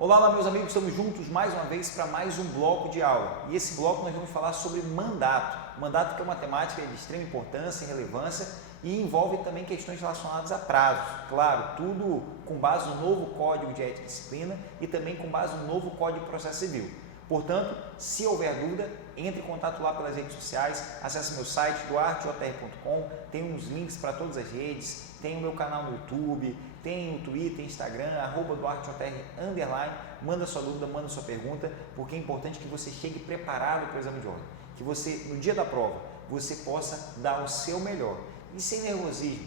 Olá, olá meus amigos, estamos juntos mais uma vez para mais um bloco de aula. E esse bloco nós vamos falar sobre mandato. Mandato que é uma temática de extrema importância e relevância e envolve também questões relacionadas a prazos. Claro, tudo com base no novo Código de Ética e Disciplina e também com base no novo Código de Processo Civil. Portanto, se houver dúvida, entre em contato lá pelas redes sociais, acesse meu site duartejr.com, tem uns links para todas as redes, tem o meu canal no YouTube, tem o Twitter, Instagram, @duartejr_, manda sua dúvida, manda sua pergunta, porque é importante que você chegue preparado para o exame de ordem, que você, no dia da prova, você possa dar o seu melhor e sem nervosismo,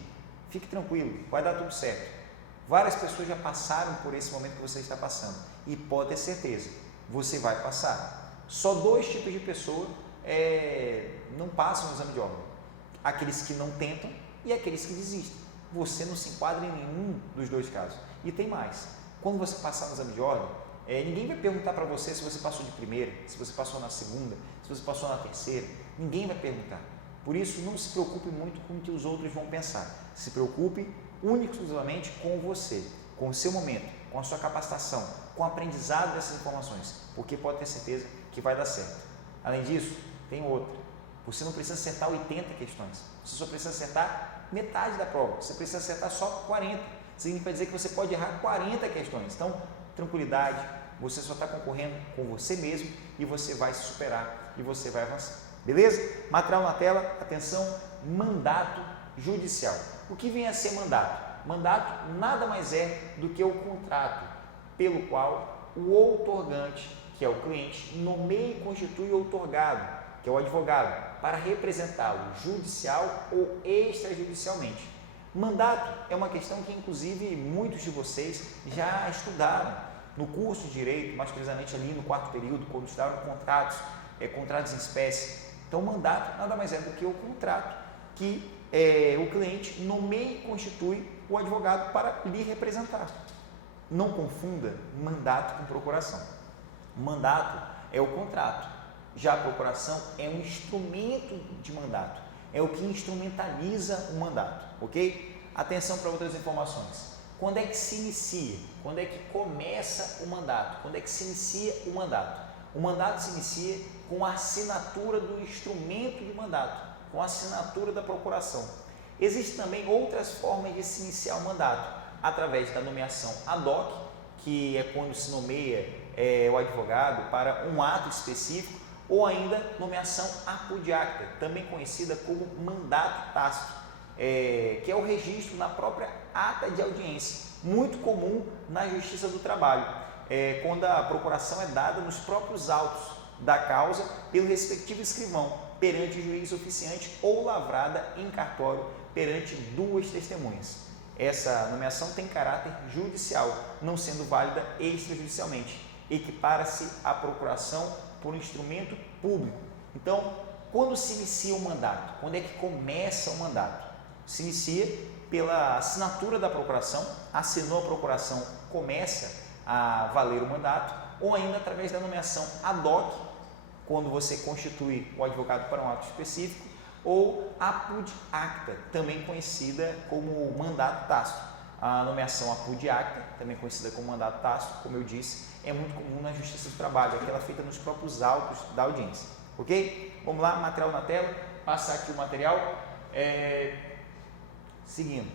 fique tranquilo, vai dar tudo certo. Várias pessoas já passaram por esse momento que você está passando e pode ter certeza, você vai passar. Só dois tipos de pessoa não passam no exame de ordem, aqueles que não tentam e aqueles que desistem. Você não se enquadra em nenhum dos dois casos. E tem mais, quando você passar no exame de ordem, ninguém vai perguntar para você se você passou de primeira, se você passou na segunda, se você passou na terceira, ninguém vai perguntar. Por isso, não se preocupe muito com o que os outros vão pensar. Se preocupe única e exclusivamente com você, com o seu momento, com a sua capacitação, com o aprendizado dessas informações, porque pode ter certeza que vai dar certo. Além disso, tem outra. Você não precisa acertar 80 questões, você só precisa acertar metade da prova, você precisa acertar só 40. Significa dizer que você pode errar 40 questões. Então, tranquilidade, você só está concorrendo com você mesmo e você vai se superar e você vai avançar. Beleza? Material na tela, atenção, mandato judicial. O que vem a ser mandato? Mandato nada mais é do que o contrato pelo qual o outorgante, que é o cliente, nomeia e constitui o outorgado, que é o advogado, para representá-lo judicial ou extrajudicialmente. Mandato é uma questão que, inclusive, muitos de vocês já estudaram no curso de Direito, mais precisamente ali no 4º período, quando estudaram contratos em espécie. Então, mandato nada mais é do que o contrato que o cliente nomeia e constitui o advogado para lhe representar. Não confunda mandato com procuração. Mandato é o contrato. Já a procuração é um instrumento de mandato, é o que instrumentaliza o mandato, ok? Atenção para outras informações. Quando é que se inicia? Quando é que começa o mandato? Quando é que se inicia o mandato? O mandato se inicia com a assinatura do instrumento de mandato, com a assinatura da procuração. Existem também outras formas de se iniciar o mandato, através da nomeação ad hoc, que é quando se nomeia o advogado para um ato específico, ou ainda nomeação apud acta, também conhecida como mandato tácito, que é o registro na própria ata de audiência, muito comum na Justiça do Trabalho, quando a procuração é dada nos próprios autos da causa pelo respectivo escrivão, perante juiz oficiante ou lavrada em cartório perante duas testemunhas. Essa nomeação tem caráter judicial, não sendo válida extrajudicialmente, equipara-se à procuração por um instrumento público. Então, quando se inicia o mandato? Quando é que começa o mandato? Se inicia pela assinatura da procuração, assinou a procuração, começa a valer o mandato, ou ainda através da nomeação ad hoc, quando você constitui o advogado para um ato específico, ou apud acta, também conhecida como mandato tácito. A nomeação apud acta, também conhecida como mandato tácito, como eu disse, é muito comum na Justiça do Trabalho, aquela feita nos próprios autos da audiência. Ok? Vamos lá, material na tela, passar aqui o material. Seguindo.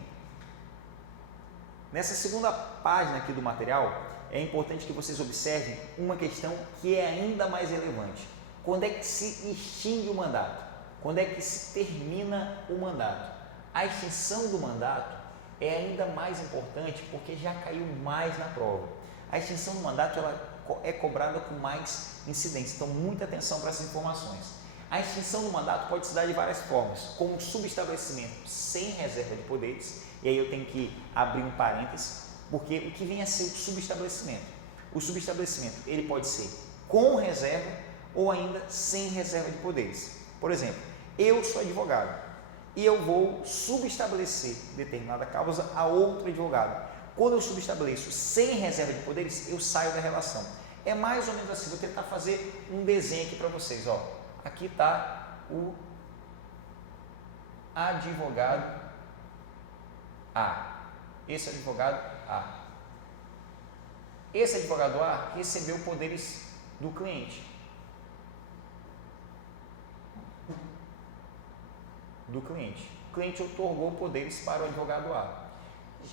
Nessa segunda página aqui do material, é importante que vocês observem uma questão que é ainda mais relevante. Quando é que se extingue o mandato? Quando é que se termina o mandato? A extinção do mandato é ainda mais importante porque já caiu mais na prova. A extinção do mandato ela é cobrada com mais incidência, então muita atenção para essas informações. A extinção do mandato pode se dar de várias formas, como subestabelecimento sem reserva de poderes, e aí eu tenho que abrir um parêntese, porque o que vem a ser o subestabelecimento? O subestabelecimento ele pode ser com reserva ou ainda sem reserva de poderes. Por exemplo, eu sou advogado e eu vou subestabelecer determinada causa a outro advogado. Quando eu subestabeleço sem reserva de poderes, eu saio da relação. É mais ou menos assim, vou tentar fazer um desenho aqui para vocês. Ó. Aqui está o advogado A. Esse é o advogado A. Esse advogado A recebeu poderes do cliente. O cliente otorgou poderes para o advogado A.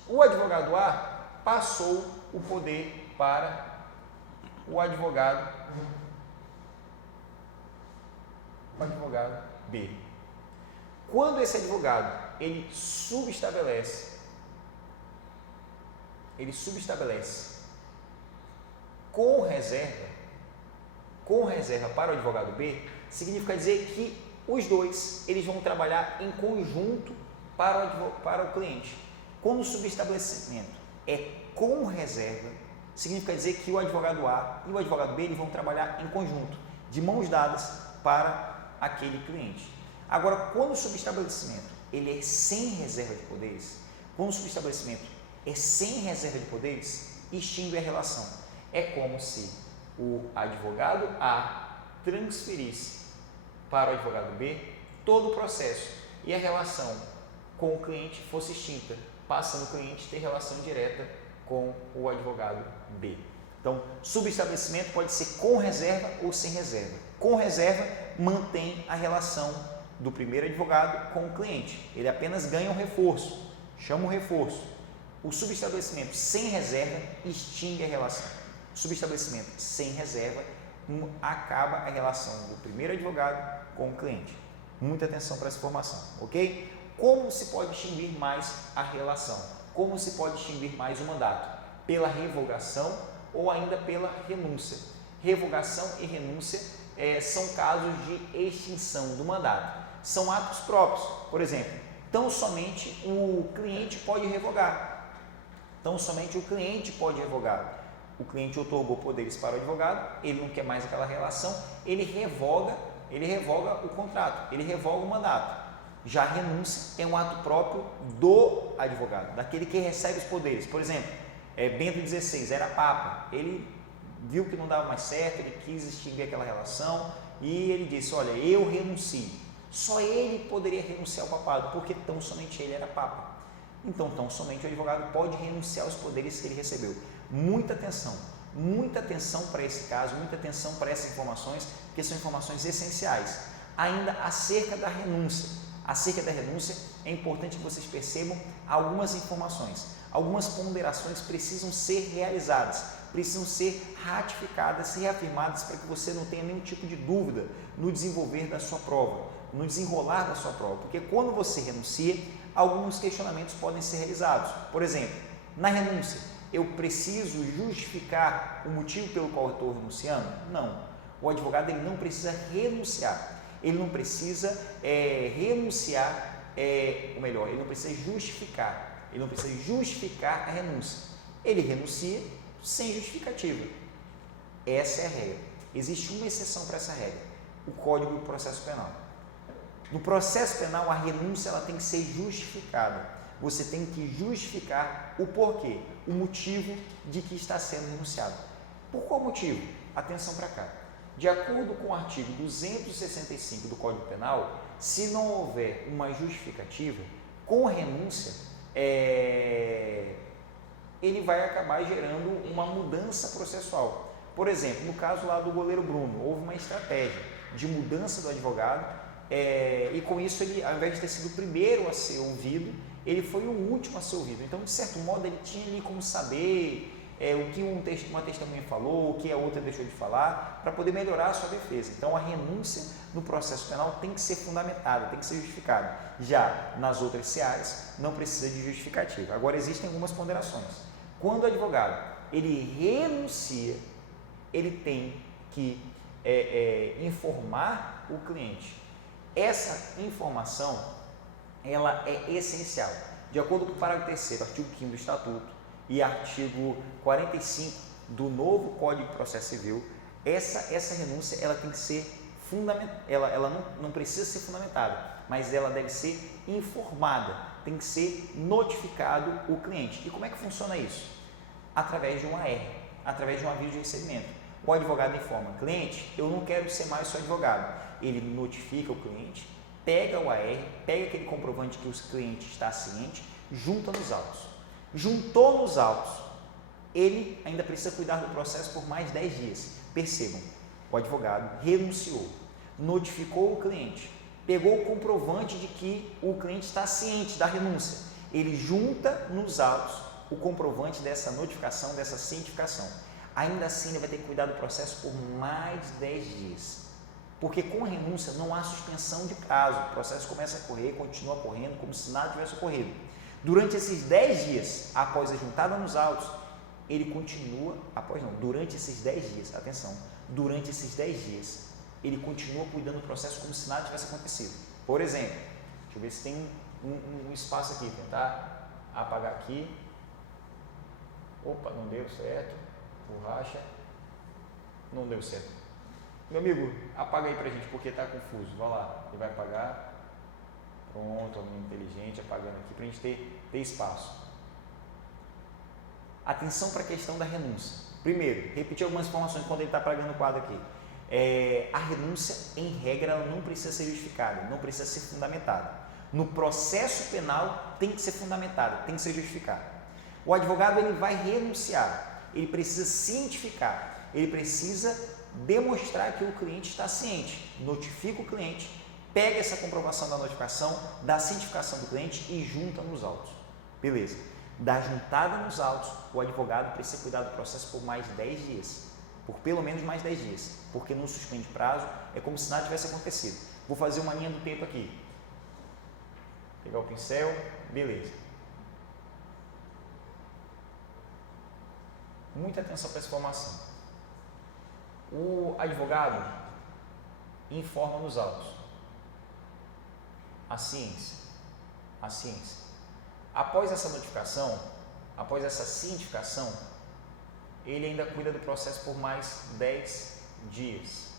O advogado A passou o poder para o advogado B. Quando esse advogado ele subestabelece com reserva para o advogado B, significa dizer que os dois eles vão trabalhar em conjunto para o cliente. Quando o subestabelecimento é com reserva, significa dizer que o advogado A e o advogado B eles vão trabalhar em conjunto, de mãos dadas para aquele cliente. Agora, quando o subestabelecimento ele é sem reserva de poderes, extingue a relação. É como se o advogado A transferisse para o advogado B todo o processo e a relação com o cliente fosse extinta, passando o cliente a ter relação direta com o advogado B. Então, subestabelecimento pode ser com reserva ou sem reserva. Com reserva, mantém a relação do primeiro advogado com o cliente. Ele apenas ganha um reforço, chama um reforço. O subestabelecimento sem reserva extingue a relação. O subestabelecimento sem reserva acaba a relação do primeiro advogado com o cliente. Muita atenção para essa informação, ok? Como se pode extinguir mais a relação? Como se pode extinguir mais o mandato? Pela revogação ou ainda pela renúncia. Revogação e renúncia são casos de extinção do mandato. São atos próprios. Por exemplo, tão somente o cliente pode revogar. O cliente otorgou poderes para o advogado, ele não quer mais aquela relação, ele revoga o contrato, ele revoga o mandato. Já a renúncia é um ato próprio do advogado, daquele que recebe os poderes. Por exemplo, Bento XVI era papa, ele viu que não dava mais certo, ele quis extinguir aquela relação e ele disse, olha, eu renuncio. Só ele poderia renunciar ao papado, porque tão somente ele era papa. Então, tão somente o advogado pode renunciar aos poderes que ele recebeu. Muita atenção para esse caso, muita atenção para essas informações, porque são informações essenciais. Ainda acerca da renúncia. É importante que vocês percebam algumas informações. Algumas ponderações precisam ser realizadas, precisam ser ratificadas, reafirmadas para que você não tenha nenhum tipo de dúvida no desenvolver da sua prova, no desenrolar da sua prova. Porque quando você renuncia, alguns questionamentos podem ser realizados. Por exemplo, na renúncia, eu preciso justificar o motivo pelo qual eu estou renunciando? Não. O advogado ele não precisa renunciar. Ele não precisa ele não precisa justificar. Ele não precisa justificar a renúncia. Ele renuncia sem justificativa. Essa é a regra. Existe uma exceção para essa regra, o Código do Processo Penal. No processo penal, a renúncia ela tem que ser justificada. Você tem que justificar o porquê, o motivo de que está sendo renunciado. Por qual motivo? Atenção para cá. De acordo com o artigo 265 do Código Penal, se não houver uma justificativa, com a renúncia, ele vai acabar gerando uma mudança processual. Por exemplo, no caso lá do goleiro Bruno, houve uma estratégia de mudança do advogado e com isso ele, ao invés de ter sido o primeiro a ser ouvido, ele foi o último a ser ouvido. Então, de certo modo, ele tinha ali como saber o que uma testemunha falou, o que a outra deixou de falar, para poder melhorar a sua defesa. Então, a renúncia no processo penal tem que ser fundamentada, tem que ser justificada. Já nas outras searas, não precisa de justificativa. Agora, existem algumas ponderações. Quando o advogado ele renuncia, ele tem que informar o cliente. Essa informação ela é essencial. De acordo com o parágrafo 3º, artigo 5º do Estatuto e artigo 45 do novo Código de Processo Civil, essa renúncia ela tem que ser fundamentada, ela não precisa ser fundamentada, mas ela deve ser informada, tem que ser notificado o cliente. E como é que funciona isso? Através de um AR, através de um aviso de recebimento. O advogado informa o cliente, eu não quero ser mais seu advogado. Ele notifica o cliente, pega o AR, pega aquele comprovante que o cliente está ciente, junta nos autos. Juntou nos autos, ele ainda precisa cuidar do processo por mais 10 dias. Percebam, o advogado renunciou, notificou o cliente, pegou o comprovante de que o cliente está ciente da renúncia. Ele junta nos autos o comprovante dessa notificação, dessa cientificação. Ainda assim, ele vai ter que cuidar do processo por mais 10 dias. Porque com a renúncia não há suspensão de prazo. O processo começa a correr, continua correndo, como se nada tivesse ocorrido. Durante esses 10 dias, após a juntada nos autos, ele continua, durante esses 10 dias, atenção, durante esses 10 dias, ele continua cuidando do processo como se nada tivesse acontecido. Por exemplo, deixa eu ver se tem um espaço aqui, tentar apagar aqui. Opa, não deu certo. Borracha. Não deu certo. Meu amigo, apaga aí pra gente porque tá confuso. Vai lá, ele vai apagar. Pronto, aluno inteligente, apagando aqui pra gente ter espaço. Atenção para a questão da renúncia. Primeiro, repetir algumas informações quando ele está apagando o quadro aqui. A renúncia, em regra, ela não precisa ser justificada, não precisa ser fundamentada. No processo penal, tem que ser fundamentada, tem que ser justificada. O advogado ele vai renunciar, ele precisa cientificar, ele precisa demonstrar que o cliente está ciente, notifica o cliente, pega essa comprovação da notificação, da cientificação do cliente e junta nos autos. Beleza. Da juntada nos autos, o advogado precisa cuidar do processo por mais 10 dias, por pelo menos mais 10 dias, porque não suspende prazo, é como se nada tivesse acontecido. Vou fazer uma linha do tempo aqui. Pegar o pincel, beleza. Muita atenção para essa informação. O advogado informa nos autos a ciência. Após essa notificação, após essa cientificação, ele ainda cuida do processo por mais 10 dias.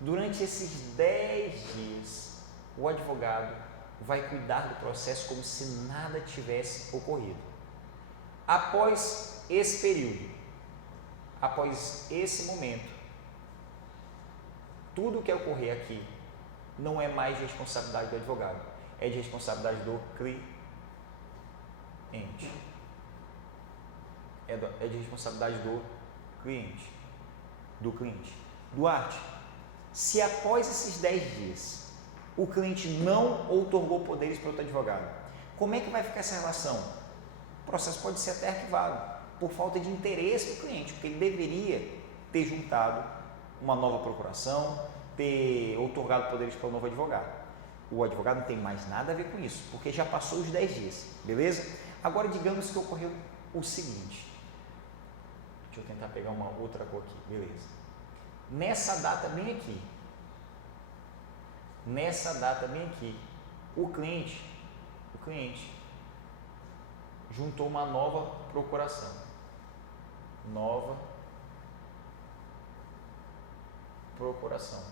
Durante esses 10 dias, o advogado vai cuidar do processo como se nada tivesse ocorrido. Após esse período, após esse momento, tudo que ocorrer aqui não é mais de responsabilidade do advogado, é de responsabilidade do cliente. É de responsabilidade do cliente. Duarte, se após esses 10 dias o cliente não outorgou poderes para outro advogado, como é que vai ficar essa relação? O processo pode ser até arquivado por falta de interesse do cliente, porque ele deveria ter juntado uma nova procuração, ter outorgado poderes para o novo advogado. O advogado não tem mais nada a ver com isso, porque já passou os 10 dias, beleza? Agora, digamos que ocorreu o seguinte. Deixa eu tentar pegar uma outra cor aqui, beleza. Nessa data bem aqui, o cliente juntou uma nova procuração. Nova procuração.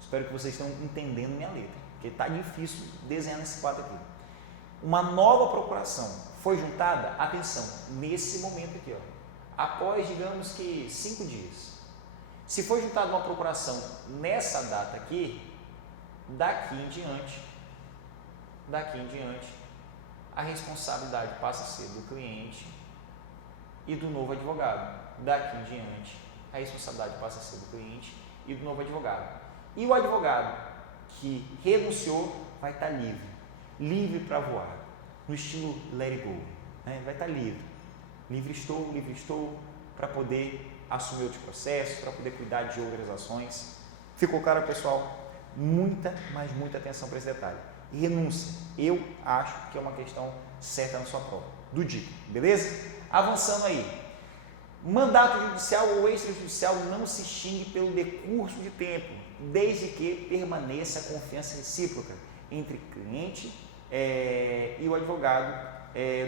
Espero que vocês estão entendendo minha letra, porque está difícil desenhar nesse quadro aqui. Uma nova procuração foi juntada, atenção, nesse momento aqui, ó, após, digamos que 5 dias. Se foi juntada uma procuração nessa data aqui, daqui em diante, a responsabilidade passa a ser do cliente e do novo advogado. Daqui em diante, a responsabilidade passa a ser do cliente e do novo advogado. E o advogado que renunciou vai estar livre para voar, no estilo let it go, né? Vai estar livre estou para poder assumir outros processos, para poder cuidar de outras ações. Ficou claro, pessoal? Muita atenção para esse detalhe. E renúncia, eu acho que é uma questão certa na sua prova, do DIC, beleza? Avançando aí. Mandato judicial ou extrajudicial não se extingue pelo decurso de tempo, desde que permaneça a confiança recíproca entre cliente e o advogado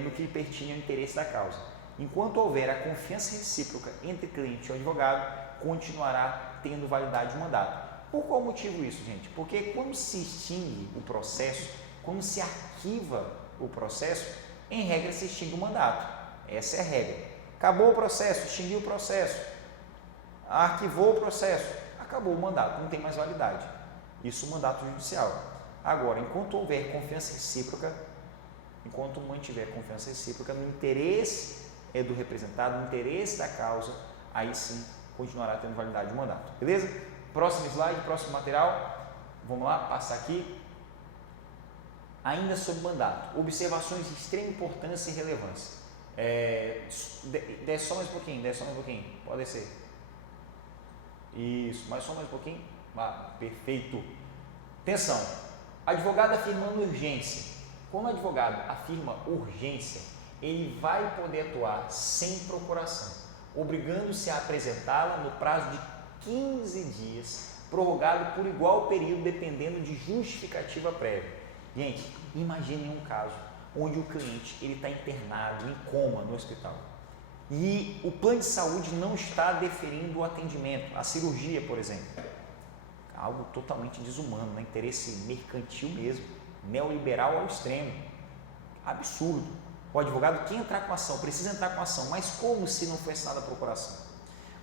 no que pertinha ao interesse da causa. Enquanto houver a confiança recíproca entre cliente e advogado, continuará tendo validade o mandato. Por qual motivo isso, gente? Porque quando se extingue o processo, quando se arquiva o processo, em regra se extingue o mandato. Essa é a regra. Acabou o processo, extinguiu o processo, arquivou o processo, acabou o mandato, não tem mais validade. Isso é o mandato judicial. Agora, enquanto houver confiança recíproca, enquanto mantiver confiança recíproca no interesse do representado, no interesse da causa, aí sim continuará tendo validade do mandato. Beleza? Próximo slide, próximo material. Vamos lá, passar aqui. Ainda sobre mandato, observações de extrema importância e relevância. Desce só mais um pouquinho, pode descer. Isso, mais só mais um pouquinho. Perfeito. Atenção, advogado afirmando urgência. Quando o advogado afirma urgência, ele vai poder atuar sem procuração, obrigando-se a apresentá-la no prazo de 15 dias, prorrogado por igual período, dependendo de justificativa prévia. Gente, imagine um caso onde o cliente está internado em coma no hospital e o plano de saúde não está deferindo o atendimento, a cirurgia, por exemplo. Algo totalmente desumano, né? Interesse mercantil mesmo, neoliberal ao extremo. Absurdo. O advogado quer entrar com ação, precisa entrar com ação, mas como se não foi assinada a procuração?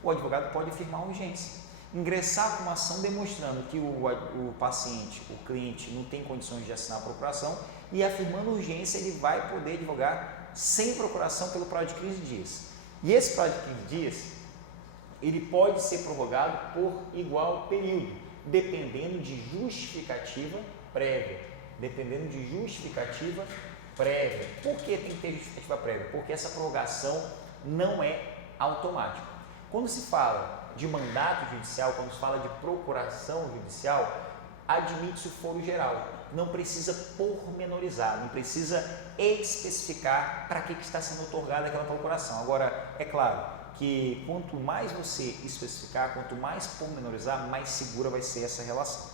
O advogado pode afirmar urgência, ingressar com uma ação demonstrando que o paciente, o cliente, não tem condições de assinar a procuração e afirmando urgência, ele vai poder advogar sem procuração pelo prazo de 15 dias. E esse prazo de 15 dias, ele pode ser prorrogado por igual período, dependendo de justificativa prévia. Por que tem que ter justificativa prévia? Porque essa prorrogação não é automática. Quando se fala de mandato judicial, quando se fala de procuração judicial, admite-se o foro geral. Não precisa pormenorizar, não precisa especificar para que está sendo otorgada aquela procuração. Agora, é claro que quanto mais você especificar, quanto mais pormenorizar, mais segura vai ser essa relação.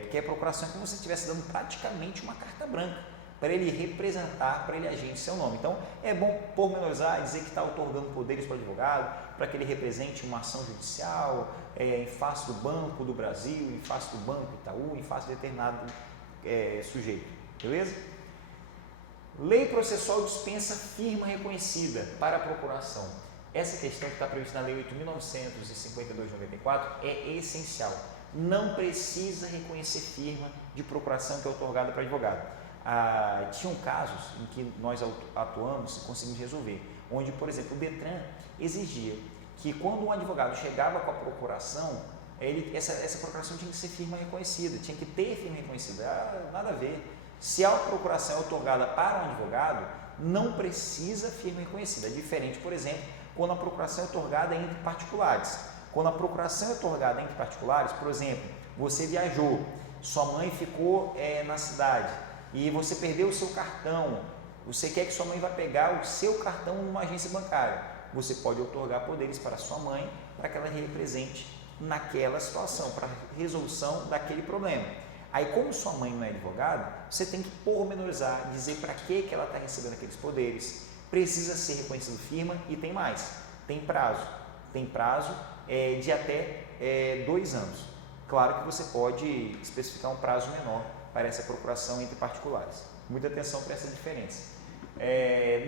Porque a procuração é como se você estivesse dando praticamente uma carta branca para ele representar, para ele agir em seu nome. Então, é bom pormenorizar, dizer que está otorgando poderes para o advogado, para que ele represente uma ação judicial em face do Banco do Brasil, em face do Banco Itaú, em face de determinado sujeito. Beleza? Lei processual dispensa firma reconhecida para a procuração. Essa questão que está prevista na Lei 8.952/94 é essencial. Não precisa reconhecer firma de procuração que é otorgada para advogado. Tinham casos em que nós atuamos e conseguimos resolver, onde, por exemplo, o Detran exigia que quando um advogado chegava com a procuração, essa procuração tinha que ser firma reconhecida, tinha que ter firma reconhecida. Nada a ver. Se a procuração é otorgada para um advogado, não precisa firma reconhecida. É diferente, por exemplo, quando a procuração é otorgada entre particulares. Quando a procuração é otorgada entre particulares, por exemplo, você viajou, sua mãe ficou na cidade e você perdeu o seu cartão, você quer que sua mãe vá pegar o seu cartão numa agência bancária, você pode otorgar poderes para sua mãe para que ela represente naquela situação, para a resolução daquele problema. Aí, como sua mãe não é advogada, você tem que pormenorizar, dizer para que ela está recebendo aqueles poderes, precisa ser reconhecido firma e tem mais, tem prazo de até 2 anos. Claro que você pode especificar um prazo menor para essa procuração entre particulares. Muita atenção para essa diferença.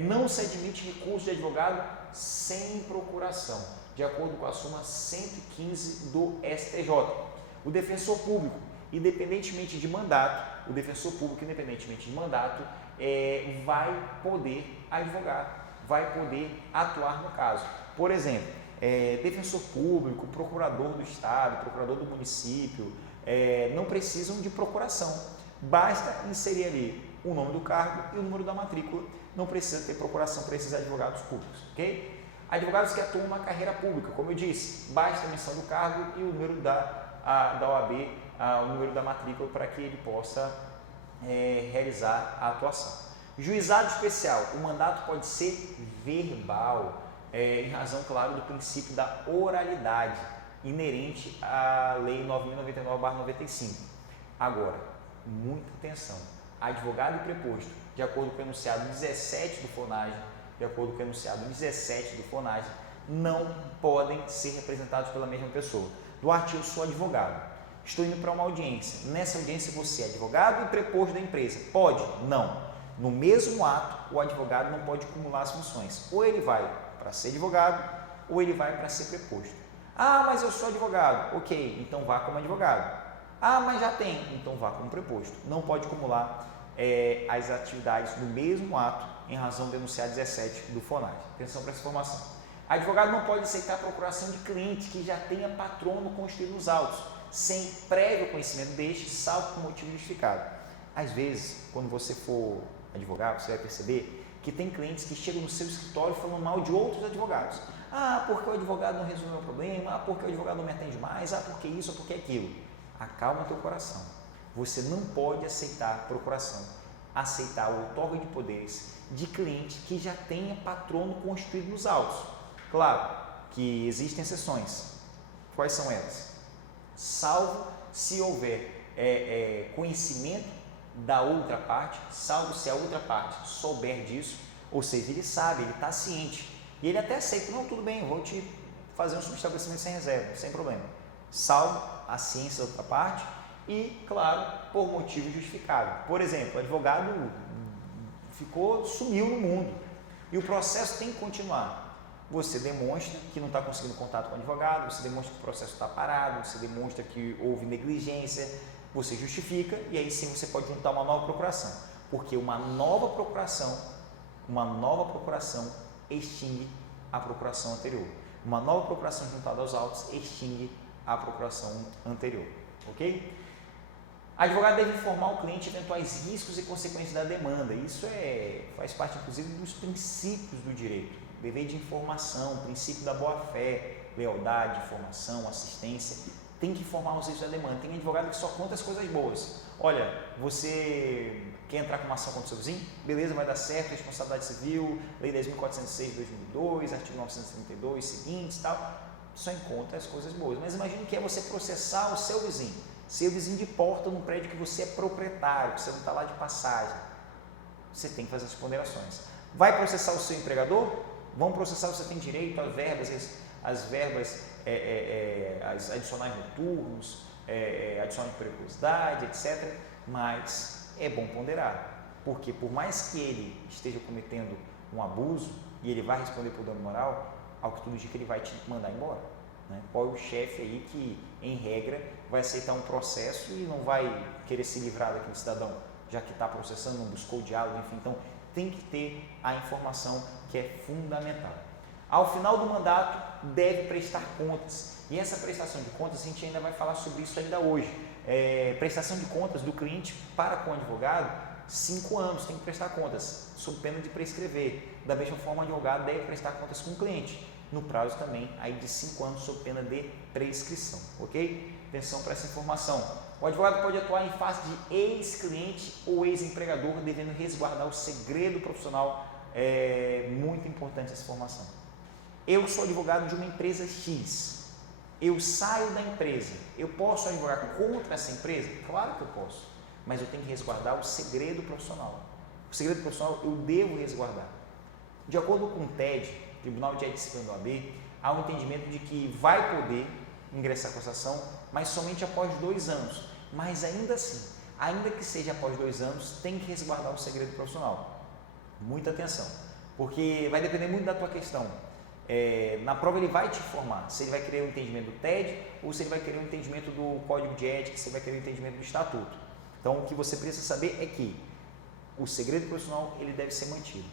Não se admite recurso de advogado sem procuração, de acordo com a súmula 115 do STJ. O defensor público, independentemente de mandato, vai poder advogar, vai poder atuar no caso. Por exemplo, defensor público, procurador do estado, procurador do município, não precisam de procuração. Basta inserir ali o nome do cargo e o número da matrícula. Não precisa ter procuração para esses advogados públicos, ok? Advogados que atuam na carreira pública, como eu disse, basta a menção do cargo e o número da OAB, o número da matrícula para que ele possa realizar a atuação. Juizado especial, o mandato pode ser verbal, em razão, claro, do princípio da oralidade inerente à Lei 9.099/95. Agora, muita atenção, advogado e preposto, de acordo com o enunciado 17 do FONAGE, não podem ser representados pela mesma pessoa. Duarte, eu sou advogado, estou indo para uma audiência, nessa audiência você é advogado e preposto da empresa, pode? Não. No mesmo ato, o advogado não pode acumular as funções, ou ele vai para ser advogado, ou ele vai para ser preposto. Mas eu sou advogado, ok, então vá como advogado. Mas já tem, então vá como preposto. Não pode acumular as atividades do mesmo ato em razão do enunciado 17 do FONAS. Atenção para essa informação. Advogado não pode aceitar a procuração de cliente que já tenha patrono constituído nos autos, sem prévio conhecimento deste, salvo por motivo justificado. Às vezes, quando você for advogado, você vai perceber que tem clientes que chegam no seu escritório falando mal de outros advogados. Ah, porque o advogado não resolveu o problema, ah, porque o advogado não me atende mais, ah, porque isso, ah, porque aquilo. Acalma teu coração. Você não pode aceitar procuração, aceitar o outorga de poderes de cliente que já tenha patrono constituído nos autos. Claro que existem exceções. Quais são elas? Salvo se houver conhecimento da outra parte, salvo se a outra parte souber disso, ou seja, ele sabe, ele está ciente, e ele até aceita, não, tudo bem, eu vou te fazer um subestabelecimento sem reserva, sem problema, salvo a ciência da outra parte e, claro, por motivo justificado. Por exemplo, o advogado sumiu no mundo e o processo tem que continuar. Você demonstra que não está conseguindo contato com o advogado, você demonstra que o processo está parado, você demonstra que houve negligência, você justifica e aí sim você pode juntar uma nova procuração, porque uma nova procuração extingue a procuração anterior. Uma nova procuração juntada aos autos extingue a procuração anterior, ok? Advogado deve informar o cliente eventuais riscos e consequências da demanda. Isso faz parte, inclusive, dos princípios do direito. Dever de informação, princípio da boa-fé, lealdade, informação, assistência. Tem que informar os riscos da demanda. Tem advogado que só conta as coisas boas. Olha, você quer entrar com uma ação contra o seu vizinho? Beleza, vai dar certo, responsabilidade civil, Lei 10.406 de 2002, artigo 932, seguintes e tal. Só encontra as coisas boas. Mas imagine que é você processar o seu vizinho. Seu vizinho de porta num prédio que você é proprietário, que você não está lá de passagem. Você tem que fazer as ponderações. Vai processar o seu empregador? Vão processar, você tem direito às verbas, as adicionais noturnos, adicionais de periculosidade, etc. Mas é bom ponderar, porque por mais que ele esteja cometendo um abuso e ele vai responder por dano moral, ao que tudo indica ele vai te mandar embora. Né? Qual é o chefe aí que, em regra, vai aceitar um processo e não vai querer se livrar daquele cidadão, já que está processando, não buscou o diálogo, enfim. Então, tem que ter a informação que é fundamental. Ao final do mandato, deve prestar contas. E essa prestação de contas, a gente ainda vai falar sobre isso ainda hoje. Prestação de contas do cliente para com o advogado, 5 anos tem que prestar contas, sob pena de prescrever. Da mesma forma, o advogado deve prestar contas com o cliente, no prazo também aí de 5 anos, sob pena de prescrição, ok? Atenção para essa informação. O advogado pode atuar em face de ex-cliente ou ex-empregador, devendo resguardar o segredo profissional. É muito importante essa informação. Eu sou advogado de uma empresa X, eu saio da empresa, eu posso advogar contra essa empresa? Claro que eu posso, mas eu tenho que resguardar o segredo profissional. O segredo profissional eu devo resguardar. De acordo com o TED, Tribunal de Ética e Disciplina do OAB, há um entendimento de que vai poder ingressar com essa ação, mas somente após 2 anos. Mas ainda assim, ainda que seja após 2 anos, tem que resguardar o segredo profissional. Muita atenção, porque vai depender muito da tua questão. Na prova ele vai te informar se ele vai querer o entendimento do TED ou se ele vai querer o entendimento do Código de Ética, se ele vai querer o entendimento do Estatuto. Então, o que você precisa saber é que o segredo profissional ele deve ser mantido.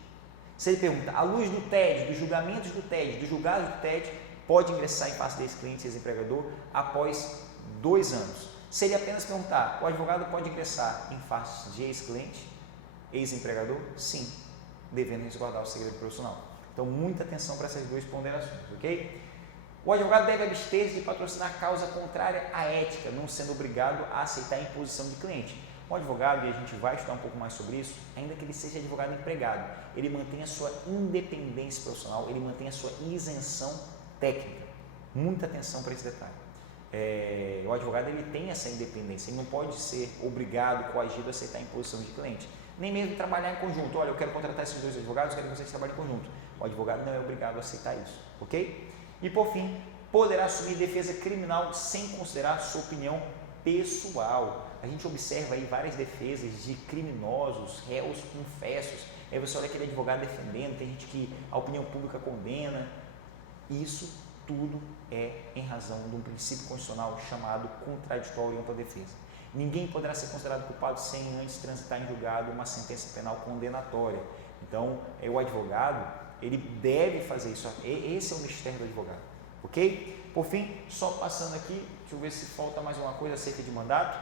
Se ele pergunta, à luz do TED, dos julgamentos do TED, dos julgados do TED, pode ingressar em face desse cliente, ex-empregador, após 2 anos. Se ele apenas perguntar, o advogado pode ingressar em face de ex-cliente, ex-empregador? Sim, devendo resguardar o segredo profissional. Então, muita atenção para essas 2 ponderações, ok? O advogado deve abster-se de patrocinar causa contrária à ética, não sendo obrigado a aceitar a imposição de cliente. O advogado, e a gente vai estudar um pouco mais sobre isso, ainda que ele seja advogado empregado, ele mantém a sua independência profissional, ele mantém a sua isenção técnica. Muita atenção para esse detalhe. O advogado ele tem essa independência, ele não pode ser obrigado, coagido a aceitar a imposição de cliente, nem mesmo trabalhar em conjunto. Olha, eu quero contratar esses 2 advogados, eu quero que vocês trabalhem em conjunto. O advogado não é obrigado a aceitar isso, ok? E por fim, poderá assumir defesa criminal sem considerar sua opinião pessoal. A gente observa aí várias defesas de criminosos, réus confessos. Aí você olha aquele advogado defendendo, tem gente que a opinião pública condena. Isso tudo é em razão de um princípio constitucional chamado contraditório e ampla defesa. Ninguém poderá ser considerado culpado sem antes transitar em julgado uma sentença penal condenatória. Então, o advogado, ele deve fazer isso. Esse é o mistério do advogado, ok? Por fim, só passando aqui, deixa eu ver se falta mais uma coisa acerca de mandato.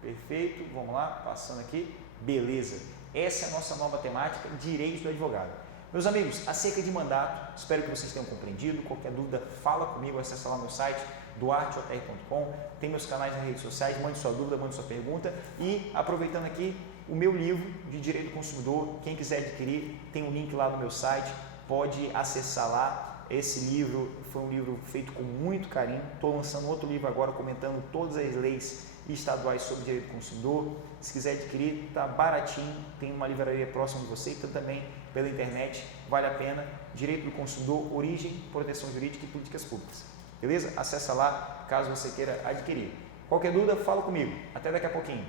Perfeito, vamos lá, passando aqui. Beleza, essa é a nossa nova temática, direitos do advogado. Meus amigos, acerca de mandato, espero que vocês tenham compreendido. Qualquer dúvida, fala comigo, acessa lá meu site, duarteotr.com, tem meus canais nas redes sociais, mande sua dúvida, mande sua pergunta. E aproveitando aqui, o meu livro de Direito do Consumidor, quem quiser adquirir, tem um link lá no meu site, pode acessar lá. Esse livro foi um livro feito com muito carinho. Estou lançando outro livro agora comentando todas as leis estaduais sobre direito do consumidor. Se quiser adquirir, está baratinho, tem uma livraria próxima de você, então também pela internet, vale a pena. Direito do consumidor, origem, proteção jurídica e políticas públicas. Beleza? Acessa lá caso você queira adquirir. Qualquer dúvida, fala comigo. Até daqui a pouquinho.